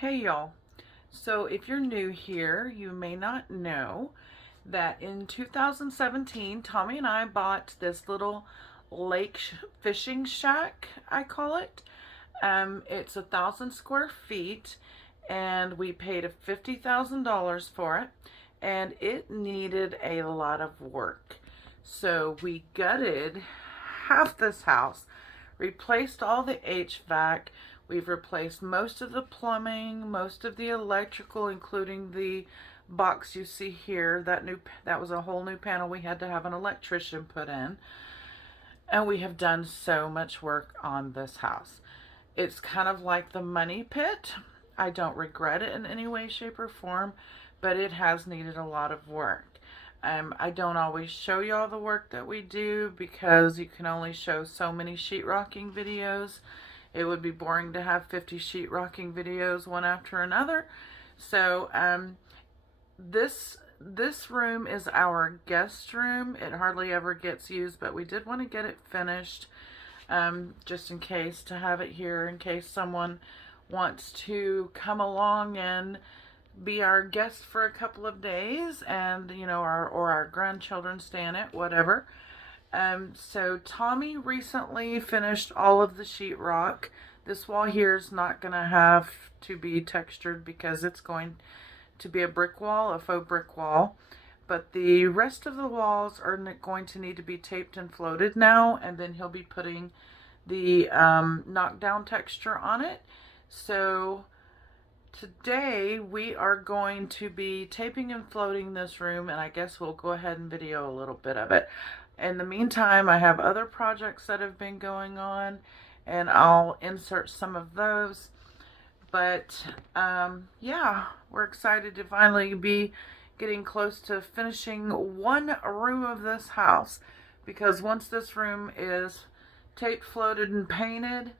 Hey y'all. So if you're new here, you may not know that in 2017, Tommy and I bought this little lake fishing shack, I call it. It's 1,000 square feet and we paid $50,000 for it, and it needed a lot of work. So we gutted half this house, replaced all the HVAC. We've replaced most of the plumbing, most of the electrical, including the box you see here. That was a whole new panel we had to have an electrician put in. And we have done so much work on this house. It's kind of like the money pit. I don't regret it in any way, shape, or form, but it has needed a lot of work. I don't always show you all the work that we do because you can only show so many sheetrocking videos. It would be boring to have 50 sheetrocking videos one after another. So this room is our guest room. It hardly ever gets used, but we did want to get it finished just in case, to have it here in case someone wants to come along and be our guest for a couple of days, and our grandchildren stay in it, whatever. So Tommy recently finished all of the sheetrock. This wall here is not gonna have to be textured because it's going to be a brick wall, a faux brick wall, but the rest of the walls are going to need to be taped and floated now, and then he'll be putting the knockdown texture on it. So today we are going to be taping and floating this room, and I guess we'll go ahead and video a little bit of it. In the meantime, I have other projects that have been going on, and I'll insert some of those. But yeah, we're excited to finally be getting close to finishing one room of this house, because once this room is taped, floated, and painted,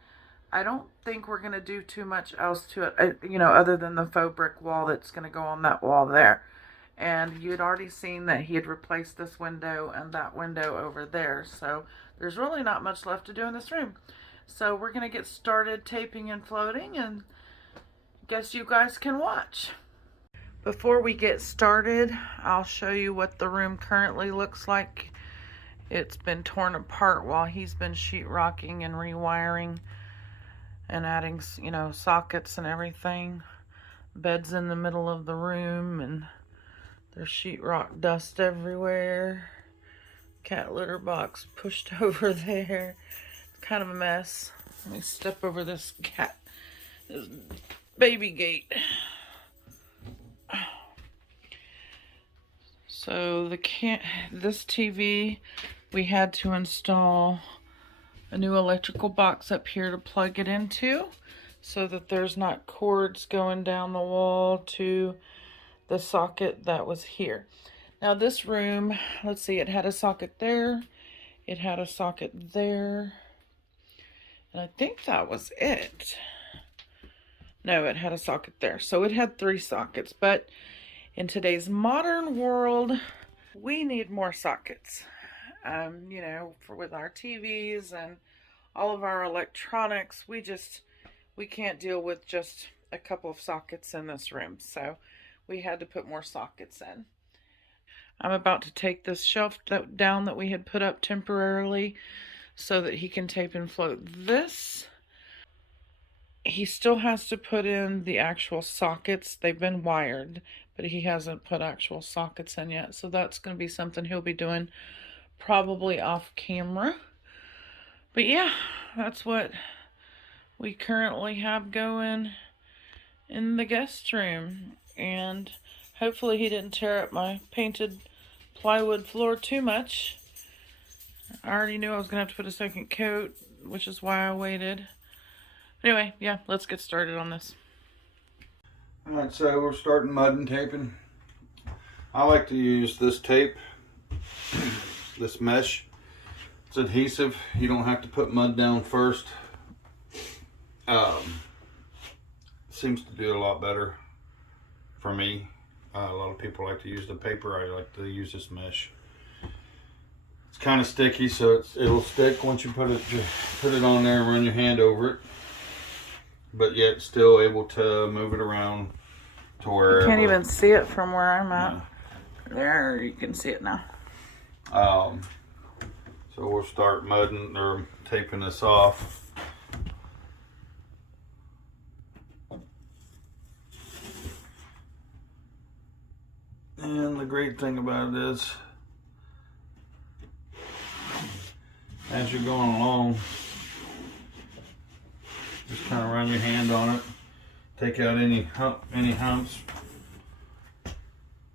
I don't think we're going to do too much else to it, other than the faux brick wall that's going to go on that wall there. And you'd already seen that he had replaced this window and that window over there. So there's really not much left to do in this room. So we're going to get started taping and floating, and guess you guys can watch. Before we get started, I'll show you what the room currently looks like. It's been torn apart while he's been sheetrocking and rewiring and adding, sockets and everything. Bed's in the middle of the room, and there's sheetrock dust everywhere. Cat litter box pushed over there. It's kind of a mess. Let me step over this baby gate. So this TV, we had to install a new electrical box up here to plug it into, so that there's not cords going down the wall to the socket that was here. Now this room, let's see, it had a socket there, it had a socket there, and I think that was it. No, it had a socket there. So it had 3 sockets, but in today's modern world, we need more sockets. With our TVs and all of our electronics, we can't deal with just a couple of sockets in this room. So we had to put more sockets in. I'm about to take this shelf down that we had put up temporarily so that he can tape and float this. He still has to put in the actual sockets. They've been wired, but he hasn't put actual sockets in yet. So that's going to be something he'll be doing probably off camera. But yeah, that's what we currently have going in the guest room. And hopefully he didn't tear up my painted plywood floor too much. I already knew I was going to have to put a second coat, which is why I waited. Anyway, yeah, let's get started on this. Alright, so we're starting mud and taping. I like to use this tape, this mesh. It's adhesive. You don't have to put mud down first. Seems to do a lot better for me. A lot of people like to use the paper. I like to use this mesh. It's kind of sticky, so it'll stick once you put it on there and run your hand over it. but yet still able to move it around to wherever. You can't even see it from where I'm at. Yeah. There, you can see it now. So we'll start mudding or taping this off. And the great thing about it is, as you're going along, just kind of run your hand on it, take out any humps,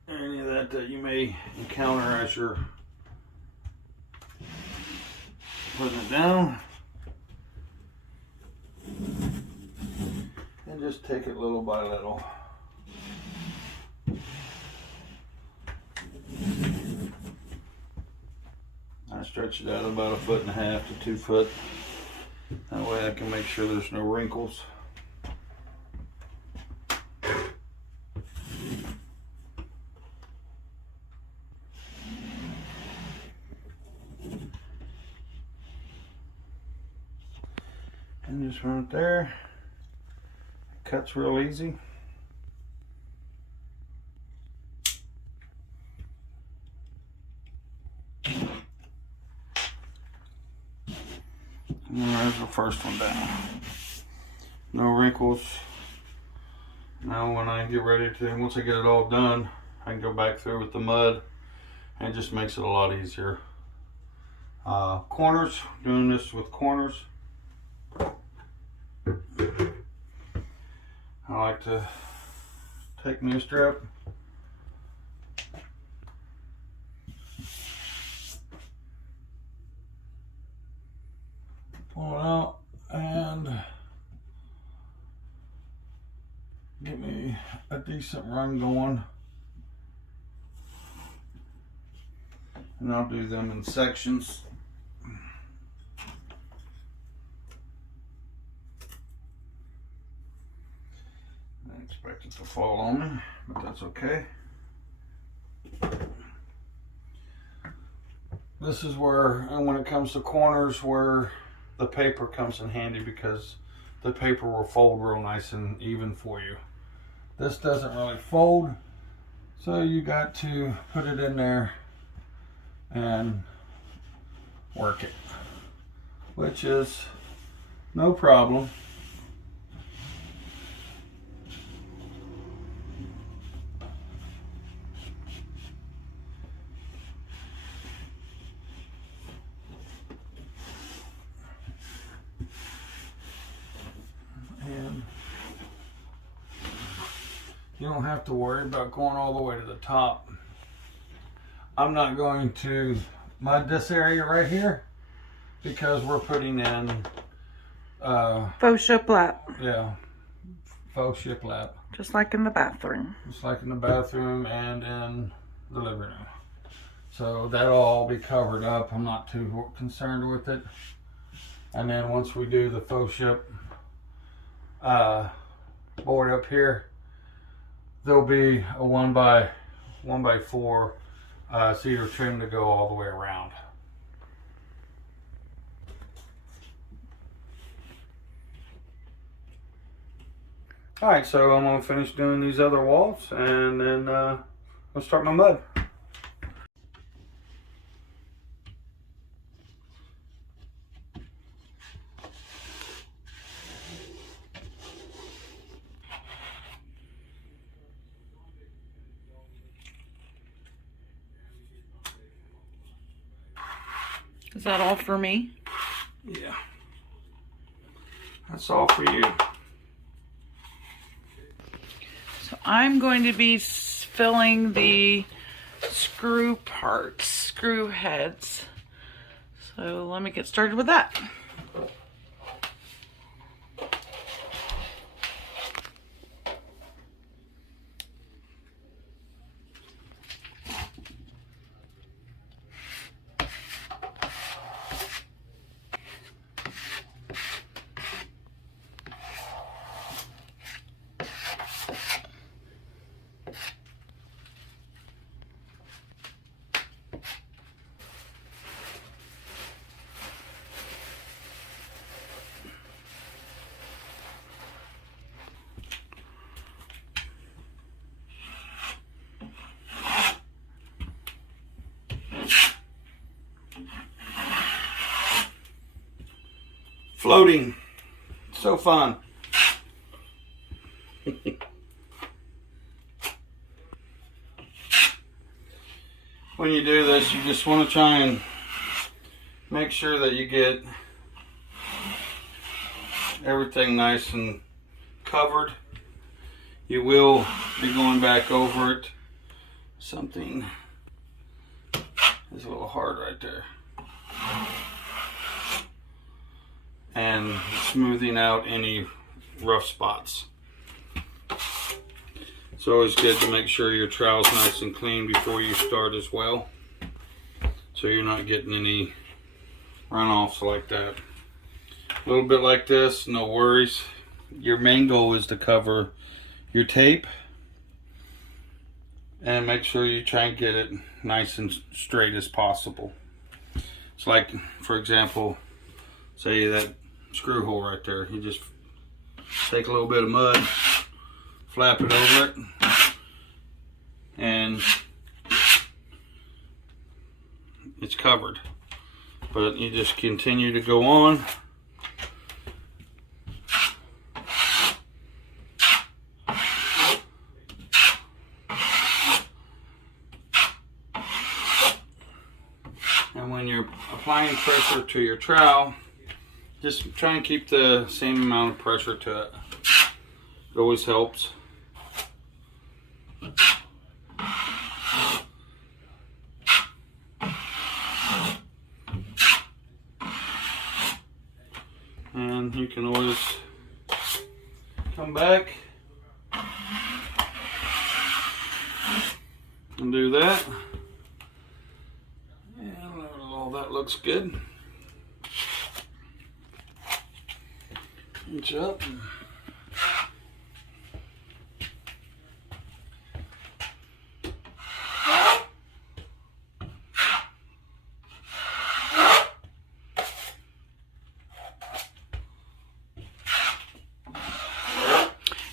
any of that you may encounter as you're putting it down, and just take it little by little. I stretch it out about 1.5 to 2 foot. That way I can make sure there's no wrinkles. And just run it there. It cuts real easy. And there's the first one down. No wrinkles. Now when I get ready to, once I get it all done, I can go back through with the mud, and it just makes it a lot easier. Corners, doing this with corners. I like to take me a strip, pull it out, and get me a decent run going. And I'll do them in sections. I expect it to fall on me, but that's okay. This is where, and when it comes to corners, where the paper comes in handy, because the paper will fold real nice and even for you. This doesn't really fold, so you got to put it in there and work it, which is no problem. And you don't have to worry about going all the way to the top. I'm not going to mud this area right here because we're putting in Faux shiplap. Yeah, faux shiplap. Just like in the bathroom. Just like in the bathroom and in the living room. So that'll all be covered up. I'm not too concerned with it. And then once we do the faux ship board up here, there'll be a 1x4 cedar trim to go all the way around. Alright, so I'm going to finish doing these other walls, and then I'll start my mud. Is that all for me? Yeah. That's all for you. So I'm going to be filling the screw parts, screw heads. So let me get started with that. floating. So fun. When you do this, you just want to try and make sure that you get everything nice and covered. You will be going back over it. Something is a little hard right there. And smoothing out any rough spots. It's always good to make sure your trowel's nice and clean before you start as well, so you're not getting any runoffs like that. A little bit like this, no worries. Your main goal is to cover your tape and make sure you try and get it nice and straight as possible. It's like, for example, say that screw hole right there. You just take a little bit of mud, flap it over it, and it's covered. But you just continue to go on. And when you're applying pressure to your trowel, just try and keep the same amount of pressure to it. It always helps. And you can always come back and do that. And all that looks good. Inch up.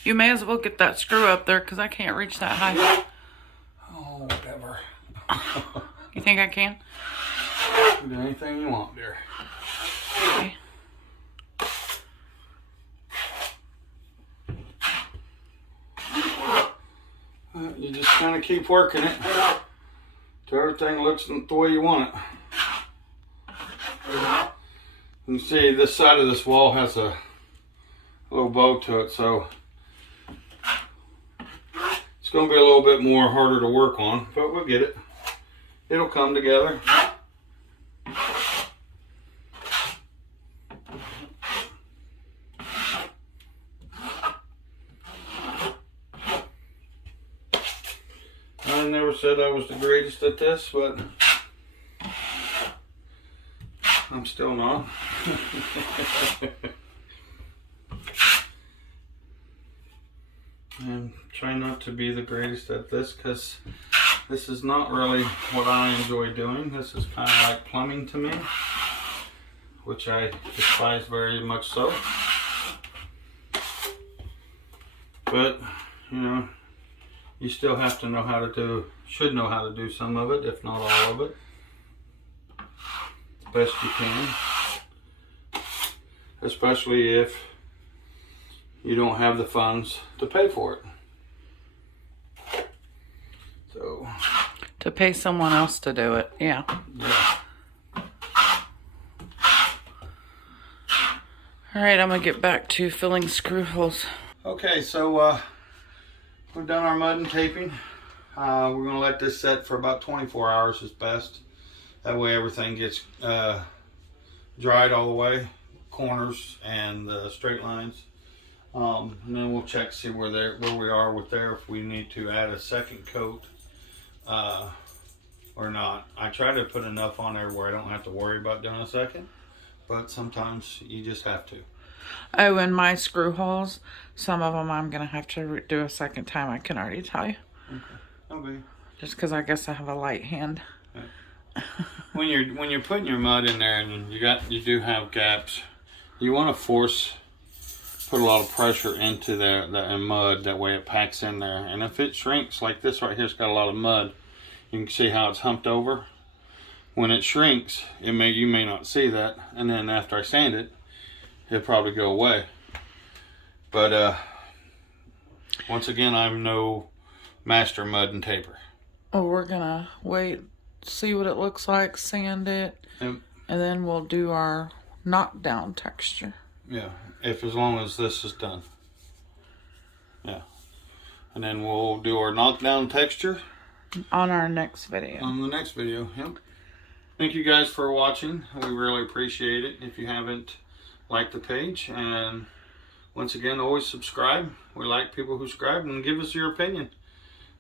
You may as well get that screw up there because I can't reach that high. Oh, whatever. You think I can? Do anything you want there. Okay. You just kind of keep working it till everything looks the way you want it. You see, this side of this wall has a little bow to it, so it's going to be a little bit more harder to work on, but we'll get it. It'll come together. I never said I was the greatest at this, but I'm still not. And try not to be the greatest at this, because this is not really what I enjoy doing. This is kind of like plumbing to me, which I despise very much so. But, you know, you still have to know how to do, should know how to do some of it, if not all of it. Best you can. Especially if you don't have the funds to pay for it. So. To pay someone else to do it, yeah. Yeah. Alright, I'm going to get back to filling screw holes. Okay, so we've done our mud and taping. We're going to let this set for about 24 hours is best. That way everything gets dried all the way, corners and the straight lines. And then we'll check, see where we are with there, if we need to add a second coat or not. I try to put enough on there where I don't have to worry about doing a second, but sometimes you just have to. Oh, and my screw holes, some of them I'm going to have to do a second time, I can already tell you. Okay. Just because I guess I have a light hand. When you're putting your mud in there and you do have gaps, you want to put a lot of pressure into the mud, that way it packs in there. And if it shrinks, like this right here's got a lot of mud, you can see how it's humped over. When it shrinks, you may not see that, and then after I sand it, it'll probably go away. But once again, I'm no master mud and taper. Oh, we're gonna wait, see what it looks like, sand it, Yep. and then we'll do our knockdown texture. Yeah, as long as this is done. Yeah. And then we'll do our knockdown texture On our next video. on the next video. Yep. Thank you guys for watching. We really appreciate it. If you haven't liked the page, and once again, always subscribe. We like people who subscribe, and give us your opinion.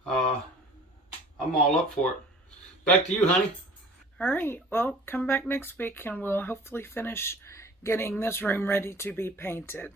I'm all up for it. Back to you, honey. All right, well, come back next week and we'll hopefully finish getting this room ready to be painted.